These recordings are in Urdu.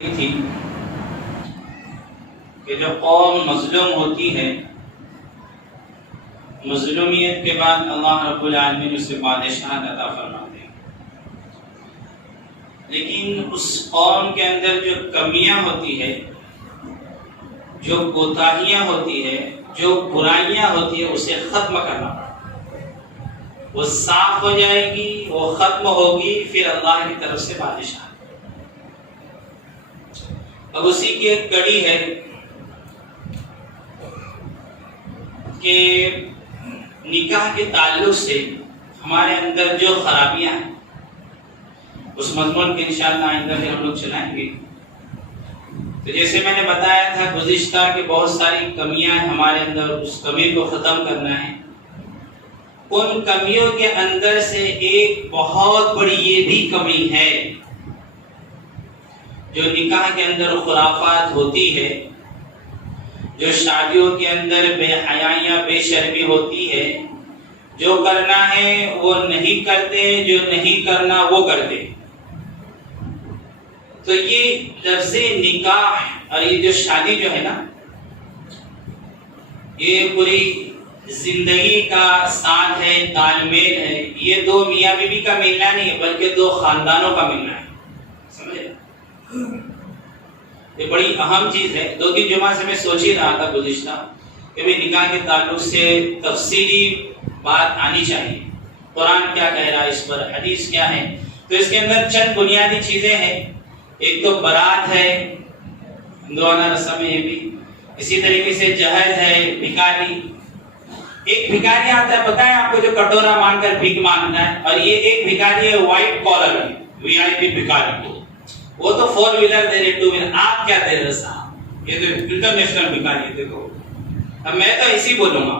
تھی کہ جو قوم مظلوم ہوتی ہے، مظلومیت کے بعد اللہ رب العالمین اسے بادشاہت عطا فرماتے ہیں، لیکن اس قوم کے اندر جو کمیاں ہوتی ہے، جو کوتاہیاں ہوتی ہے، جو برائیاں ہوتی ہے، اسے ختم کرنا پڑتا، وہ صاف ہو جائے گی، وہ ختم ہوگی، پھر اللہ کی طرف سے بادشاہ۔ اب اسی کی ایک کڑی ہے کہ نکاح کے تعلق سے ہمارے اندر جو خرابیاں ہیں، اس مضمون کے انشاءاللہ آئندہ پھر ہم لوگ چلائیں گے۔ تو جیسے میں نے بتایا تھا گزشتہ کہ بہت ساری کمیاں ہیں ہمارے اندر، اس کمی کو ختم کرنا ہے۔ ان کمیوں کے اندر سے ایک بہت بڑی یہ بھی کمی ہے، جو نکاح کے اندر خرافات ہوتی ہے، جو شادیوں کے اندر بے حیائیاں بے شرمی ہوتی ہے، جو کرنا ہے وہ نہیں کرتے، جو نہیں کرنا وہ کرتے۔ تو یہ لفظ نکاح اور یہ جو شادی جو ہے نا، یہ پوری زندگی کا ساتھ ہے، تال میل ہے۔ یہ دو میاں بیوی کا ملنا نہیں ہے، بلکہ دو خاندانوں کا ملنا ہے، سمجھے؟ یہ بڑی اہم چیز ہے۔ دو تین جمعہ سے میں سوچ ہی رہا تھا گزشتہ کہ بھی نکاح کے تعلق سے تفصیلی بات آنی چاہیے، قرآن کیا کہہ رہا ہے اس پر، حدیث کیا ہے۔ تو اس کے اندر چند بنیادی چیزیں ہیں۔ ایک تو برات ہے، ہندوانہ رسم ہے، یہ بھی اسی طریقے سے جہیز ہے، بھکاری۔ ایک بھکاری آتا ہے، پتہ ہے آپ کو، جو کٹورا مانگ کر بھیک مانگتا ہے، اور یہ ایک بھکاری ہے وائٹ کالر، وی آئی پی بھکاری۔ وہ تو 4 ویلر دے رہے، 2 ویلر، آپ کیا دے رہے صاحب؟ یہ تو انٹرنیشنل بھکاری ہے۔ دیکھو اب میں تو اسی بولوں گا،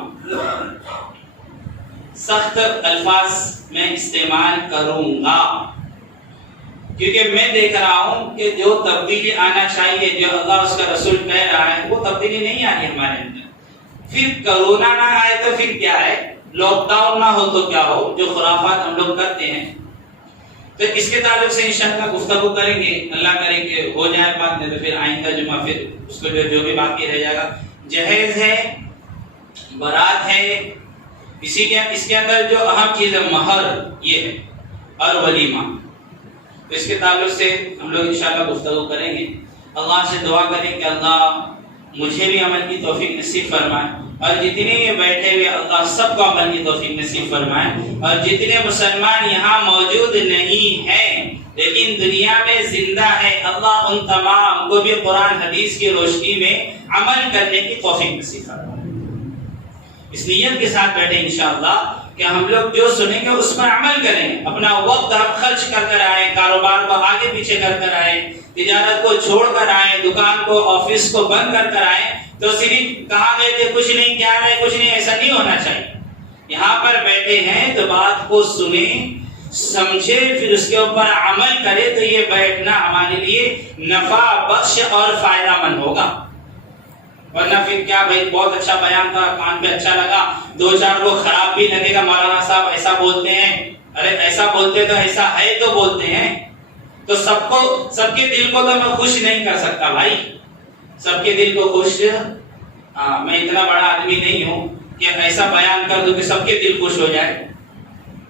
سخت الفاظ میں استعمال کروں گا، کیونکہ میں دیکھ رہا ہوں کہ جو تبدیلی آنا چاہیے، جو اللہ اس کا رسول کہہ رہا ہے، وہ تبدیلی نہیں آ رہی ہمارے اندر۔ پھر کرونا نہ آئے تو پھر کیا ہے، لاک ڈاؤن نہ ہو تو کیا ہو، جو خرافات ہم لوگ کرتے ہیں۔ تو اس کے تعلق سے انشاءاللہ گفتگو کریں گے، اللہ کرے کہ ہو جائے بات، نہیں تو پھر آئندہ جمعہ پھر اس کو جو بھی باقی رہ جائے گا۔ جہیز ہے، برات ہے، اس کے اندر جو اہم چیز ہے مہر، یہ ہے، اور ولیمہ۔ تو اس کے تعلق سے ہم لوگ انشاءاللہ گفتگو کریں گے۔ اللہ سے دعا کریں کہ اللہ مجھے بھی عمل کی توفیق نصیب فرمائے، اور جتنے یہ بیٹھے ہوئے اللہ سب کو عمل کی توفیق نصیب فرمائے، اور جتنے مسلمان یہاں موجود نہیں ہیں لیکن دنیا میں زندہ ہے، اللہ ان تمام کو بھی قرآن حدیث کی روشنی میں عمل کرنے کی توفیق نصیب فرمائے۔ اس نیت کے ساتھ بیٹھے انشاءاللہ کہ ہم لوگ جو سنیں گے اس پر عمل کریں، اپنا وقت ہم خرچ کر کر آئیں، کاروبار کو آگے پیچھے کر کر آئیں، تجارت کو چھوڑ کر آئیں، دکان کو آفس کو بند کر کر آئیں، تو صرف کہاں گئے تھے کچھ نہیں، کیا رہے کچھ نہیں، ایسا نہیں ہونا چاہیے۔ یہاں پر بیٹھے ہیں تو بات کو سنیں، سمجھے، پھر اس کے اوپر عمل کرے، تو یہ بیٹھنا ہمارے لیے نفع بخش اور فائدہ مند ہوگا۔ ورنہ پھر کیا بھائی، بہت اچھا بیان تھا، کان پہ اچھا لگا، 2-4 کو خراب بھی لگے گا، مولانا صاحب ایسا بولتے ہیں، ارے ایسا بولتے تو ایسا ہے تو بولتے ہیں، تو سب کے دل کو تو میں خوش نہیں کر سکتا بھائی، سب کے دل کو خوش، میں اتنا بڑا آدمی نہیں ہوں کہ ایسا بیان کر دوں کہ سب کے دل خوش ہو جائے۔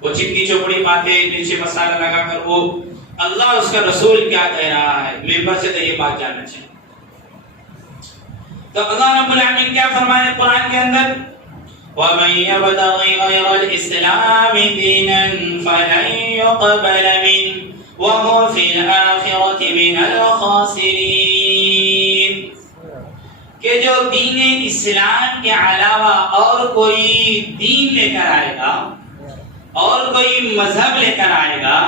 وہ چکنی چوپڑی باتیں، نیچے مسالہ لگا کر، وہ اللہ اس کا رسول کیا کہہ رہا ہے، ممبر سے تو یہ بات جاننا چاہیے۔ تو اللہ رب العالمین کیا فرمائے قرآن کے اندر، وَمَن يَبْتَغِ غَيْرَ الْإِسْلَامِ دِينًا فَلَن يُقْبَلَ مِنْهُ وَهُوَ فِي الْآخِرَةِ مِنَ الْخَاسِرِينَ۔ کہ جو دین اسلام کے علاوہ اور کوئی دین لے کر آئے گا، اور کوئی مذہب لے کر آئے گا،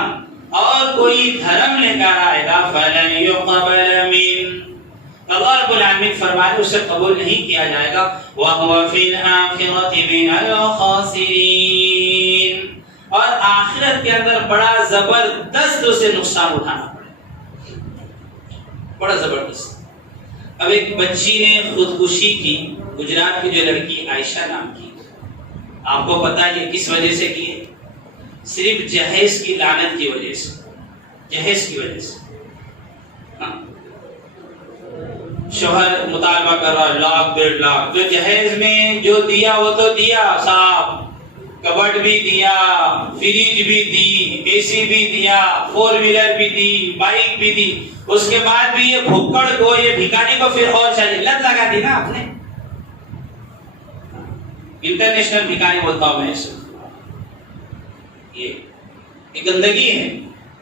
اور کوئی دھرم لے کر آئے گا، فَلَن يُقْبَلَ مِنْهُ، اللہ رب العالمین فرمائے اسے قبول نہیں کیا جائے گا، وَهُوَ فِي الْآخِرَةِ مِنَ الْخَاسِرِينَ، اور آخرت کے اندر بڑا زبردست اسے نقصان اٹھانا پڑے، بڑا زبردست۔ اب ایک بچی نے خودکشی کی، گجرات کی جو لڑکی عائشہ نام کی، آپ کو پتا ہے یہ کس وجہ سے کی ہے؟ صرف جہیز کی لعنت کی وجہ سے، جہیز کی وجہ سے۔ شوہر مطالبہ کر رہا 1,00,000 1.5 لاکھ، تو جہیز میں جو دیا وہ تو دیا صاحب، کبڈ بھی دیا، فریج بھی دی، اے سی بھی دیا، 4 ویلر بھی دی، بائک بھی دی، اس کے بعد بھی یہ بھکڑ کو، یہ بھکاری کو پھر اور چاہیے، لت لگا دی نا آپ نے. انٹرنیشنل بھکاری بولتا ہوں میں اس کو. یہ گندگی ہے،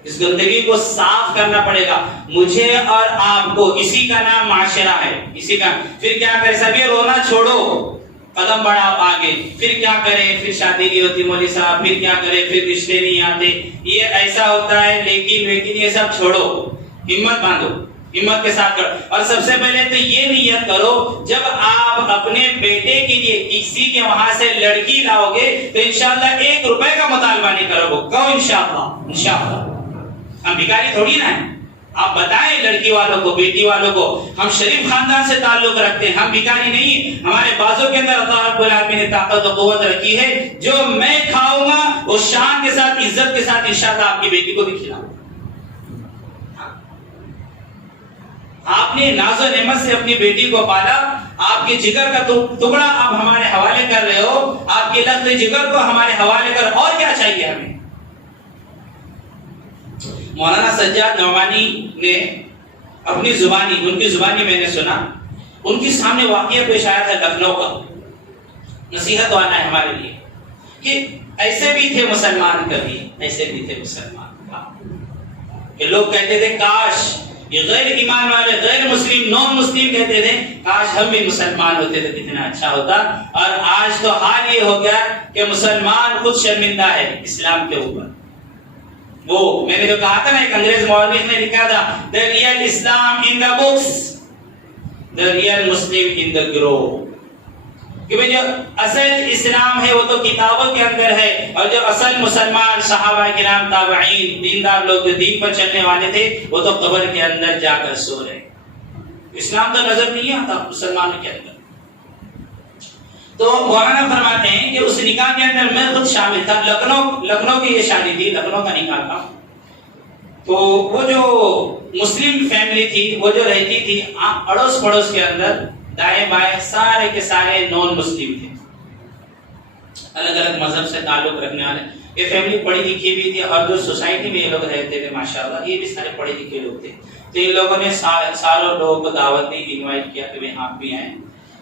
اس گندگی کو صاف کرنا پڑے گا مجھے اور آپ کو. اسی کا نام معاشرہ ہے، اسی کا. پھر کیا کرے سب، یہ رونا چھوڑو، قدم بڑھاؤ آگے. پھر کیا کرے، پھر شادی کی ہوتی مولوی صاحب، پھر کیا کرے، پھر رشتے نہیں آتے، یہ ایسا ہوتا ہے. لیکن یہ سب چھوڑو، ہمت باندھو، ہمت کے ساتھ کرو. اور سب سے پہلے تو یہ نیت کرو، جب آپ اپنے بیٹے کے لیے کسی کے وہاں سے لڑکی لاؤ گے تو انشاءاللہ 1 روپے کا مطالبہ نہیں کرو گے. کہو انشاءاللہ. انشاءاللہ ہم بھکاری تھوڑی نہ ہیں. آپ بتائیں لڑکی والوں کو، بیٹی والوں کو، ہم شریف خاندان سے تعلق رکھتے ہیں، ہم بھکاری نہیں. ہمارے بازوں کے اندر اللہ رب العالمین نے طاقت و قوت رکھی ہے. جو میں کھاؤں گا وہ شان کے ساتھ، عزت کے ساتھ انشاءاللہ آپ کی بیٹی کو بھی کھلاؤں. آپ نے ناز و نعمت سے اپنی بیٹی کو پالا، آپ کے جگر کا ٹکڑا آپ ہمارے حوالے کر رہے ہو، آپ کے لخت جگر کو ہمارے حوالے کر، اور کیا چاہیے ہمیں. مولانا سجاد نعمانی نے اپنی زبانی، ان کی زبانی میں نے سنا، ان کے سامنے واقعہ پیش آیا تھا لکھنؤ کا، نصیحت والا ہے ہمارے لیے، کہ ایسے بھی تھے مسلمان، کبھی ایسے بھی تھے مسلمان کہ لوگ کہتے تھے کاش یہ غیر ایمان والے، غیر مسلم، نون مسلم کہتے تھے کاش ہم بھی مسلمان ہوتے تو کتنا اچھا ہوتا. اور آج تو حال یہ ہو گیا کہ مسلمان خود شرمندہ ہے اسلام کے اوپر. وہ میں نے جو کہا تھا نا، ایک انگریز مورخ نے لکھا تھا the real Islam in the books, the real Muslim in the grove. کہ جو اصل اسلام ہے وہ تو کتابوں کے اندر ہے، اور جو اصل مسلمان صحابہ کرام، تابعین، دیندار لوگ جو دین پر چلنے والے تھے وہ تو قبر کے اندر جا کر سو رہے. اسلام تو نظر نہیں آتا مسلمانوں کے اندر. تو مولانا فرماتے ہیں کہ اس نکاح کے اندر میں خود شامل تھا. لکھنؤ کی یہ شادی تھی، لکھنؤ کا نکاح تھا. تو وہ جو مسلم فیملی تھی، وہ جو رہتی تھی اڑوس پڑوس کے اندر، دائیں بائیں سارے کے سارے نون مسلم تھے، الگ الگ مذہب سے تعلق رکھنے والے. یہ فیملی پڑھی لکھی بھی تھی، اور جو سوسائٹی میں یہ لوگ رہتے تھے ماشاءاللہ یہ بھی سارے پڑھے لکھے لوگ تھے. تو ان لوگوں نے ساروں لوگوں کو دعوت دی، انوائٹ کیا کہ آپ بھی آئیں.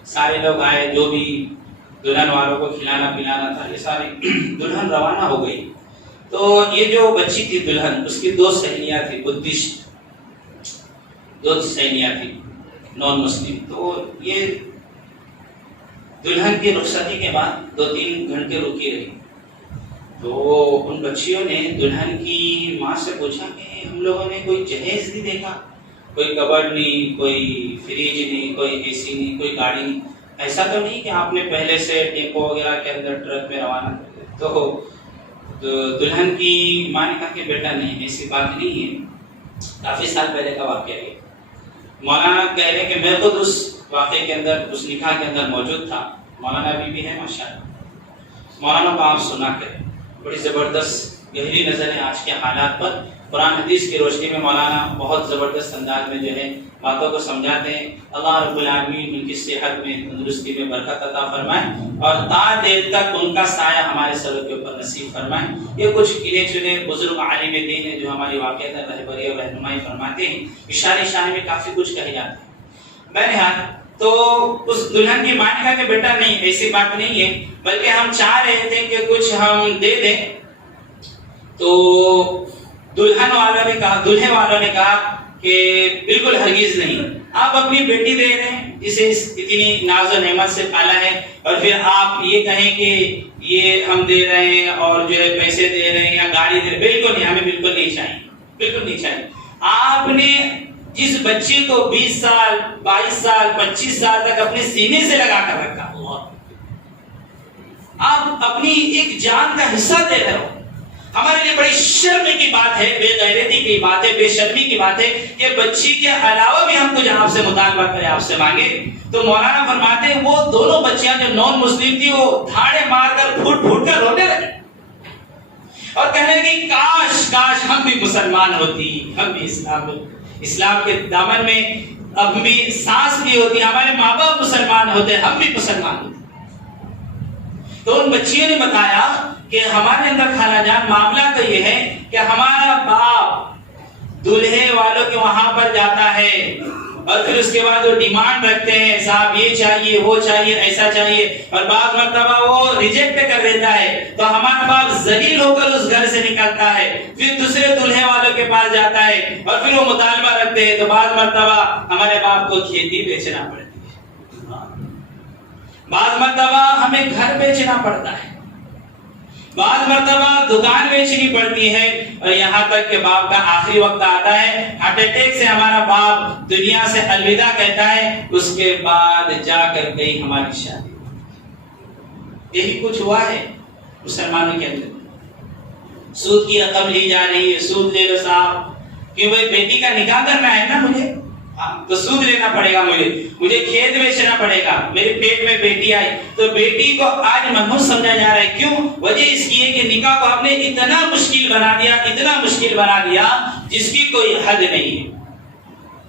سارے لوگ آئے، جو بھی دلہن والوں کو کھلانا پلانا تھا یہ ساری. دلہن روانہ ہو گئی. تو یہ جو بچی تھی دلہن، اس کی 2 سہیلیاں تھی، بدھسٹ 2 سہیلیاں تھی نان مسلم. تو یہ دلہن کی رخصتی کے بعد 2-3 گھنٹے رکی رہی. تو ان بچیوں نے دلہن کی ماں سے پوچھا کہ ہم لوگوں نے کوئی جہیز نہیں دیکھا، کوئی کبڈ نہیں، کوئی فریج نہیں، کوئی اے سی نہیں، کوئی گاڑی نہیں. ایسا تو نہیں کہ آپ نے پہلے سے ٹیمپو وغیرہ کے اندر ٹرک میں روانہ کر دیا؟ تو دلہن کی ماں نے کہا کہ بیٹا نہیں، ایسی بات نہیں ہے، کافی سال پہلے کا واقعہ ہے. مولانا کہہ رہے کہ میں خود اس واقعے کے اندر، اس نکاح کے اندر موجود تھا. مولانا ابھی بھی ہے ماشاءاللہ. مولانا کو آپ سنا کریں، بڑی زبردست گہری نظر ہے آج کے حالات پر. قرآن حدیث کی روشنی میں مولانا بہت زبردست انداز میں جو ہے باتوں کو سمجھاتے ہیں. اللہ رب العالمین ان کی صحت میں، تندرستی میں برکت عطا فرمائے، اور تا دیر تک ان کا سایہ ہمارے سروں کے اوپر نصیب فرمائے. یہ کچھ گنے چنے بزرگ عالم دین ہیں جو ہماری واقعہ رہبری اور رہنمائی فرماتے ہیں. اشارے اشارے میں کافی کچھ کہے جاتے ہیں. بہرحال تو اس دلہن کی ماں نے کہا کہ بیٹا نہیں، ایسی بات نہیں ہے، بلکہ ہم چاہ رہے تھے کہ کچھ ہم دے دیں. تو دلہن والوں نے کہا کہ بالکل ہرگز نہیں، آپ اپنی بیٹی دے رہے ہیں جسے اتنی ناز و نعمت سے پالا ہے، اور پھر آپ یہ کہیں کہ یہ ہم دے رہے ہیں اور جو ہے پیسے دے رہے ہیں یا گاڑی دے رہے ہیں. بالکل نہیں، ہمیں بالکل نہیں چاہیے، بالکل نہیں چاہیے. آپ نے جس بچی کو 20 سال 22 سال 25 سال تک اپنے سینے سے لگا کر رکھا، آپ اپنی ایک جان کا حصہ دے رہے ہو. ہمارے لیے بڑی شرم کی بات ہے، بے غیرتی کی بات ہے، بے شرمی کی بات ہے کہ بچی کے علاوہ بھی ہم کچھ آپ سے مطالبہ کریں، آپ سے مانگے. تو مولانا فرماتے ہیں وہ دونوں بچیاں جو نان مسلم تھی وہ دھاڑے مار کر پھوٹ پھوٹ کر رونے لگے اور کہنے لگی کاش کاش ہم بھی مسلمان ہوتی، ہم بھی اسلام میں. اسلام کے دامن میں اب بھی سانس بھی ہوتی ہے، ہمارے ماں باپ مسلمان ہوتے ہیں، ہم بھی مسلمان ہوتے ہیں۔ تو ان بچیوں نے بتایا کہ ہمارے اندر خالہ جان معاملہ تو یہ ہے کہ ہمارا باپ دلہے والوں کے وہاں پر جاتا ہے اور پھر اس کے بعد وہ ڈیمانڈ رکھتے ہیں، صاحب یہ چاہیے، وہ چاہیے، ایسا چاہیے، اور بعض مرتبہ وہ ریجیکٹ کر دیتا ہے، تو ہمارا باپ ذلیل ہو کر اس گھر سے نکلتا ہے، پھر دوسرے دلہے والوں کے پاس جاتا ہے اور پھر وہ مطالبہ رکھتے ہیں، تو بعض مرتبہ ہمارے باپ کو کھیتی بیچنا پڑتی ہے، بعض مرتبہ ہمیں گھر بیچنا پڑتا ہے، بعض مرتبہ دکان بیچنی پڑتی ہے، اور یہاں تک کہ باپ کا آخری وقت آتا ہے، ہارٹ اٹیک سے ہمارا باپ دنیا سے الوداع کہتا ہے، اس کے بعد جا کر گئی ہماری شادی۔ یہی کچھ ہوا ہے مسلمانوں کے اندر۔ سود کی رقم لی جا رہی ہے، سود لے لو صاحب، کہ بھائی بیٹی کا نکاح کرنا ہے نا مجھے، تو سود لینا پڑے گا، مجھے کھیت بیچنا پڑے گا، میرے پیٹ میں بیٹی آئی، تو بیٹی کو آج منحوس سمجھا جا رہا ہے۔ کیوں؟ وجہ اس کی ہے کہ نکاح کو آپ نے اتنا مشکل بنا دیا، اتنا مشکل بنا دیا جس کی کوئی حد نہیں ہے،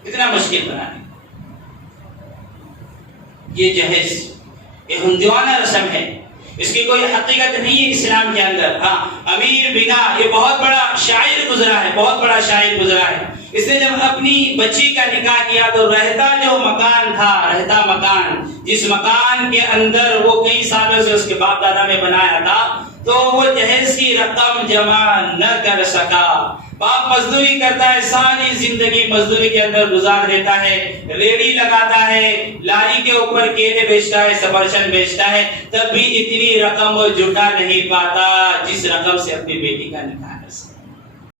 اتنا مشکل بنا دیا۔ یہ جہیز، یہ ہندوانہ رسم ہے، اس کی کوئی حقیقت نہیں ہے اسلام کے اندر۔ ہاں، امیر بنا یہ بہت بڑا شاعر گزرا ہے، بہت بڑا شاعر گزرا ہے۔ اس نے جب اپنی بچی کا نکاح کیا تو رہتا جو مکان تھا، رہتا مکان، جس مکان کے اندر وہ کئی سالوں سے اس کے باپ دادا نے بنایا تھا، تو وہ جہیز کی رقم جمع نہ کر سکا۔ باپ مزدوری کرتا ہے، ساری زندگی مزدوری کے اندر گزار دیتا ہے، ریڑھی لگاتا ہے، لاری کے اوپر کیلے بیچتا ہے، سفرچند بیچتا ہے، تب بھی اتنی رقم وہ جٹا نہیں پاتا جس رقم سے اپنی بیٹی کا نکاح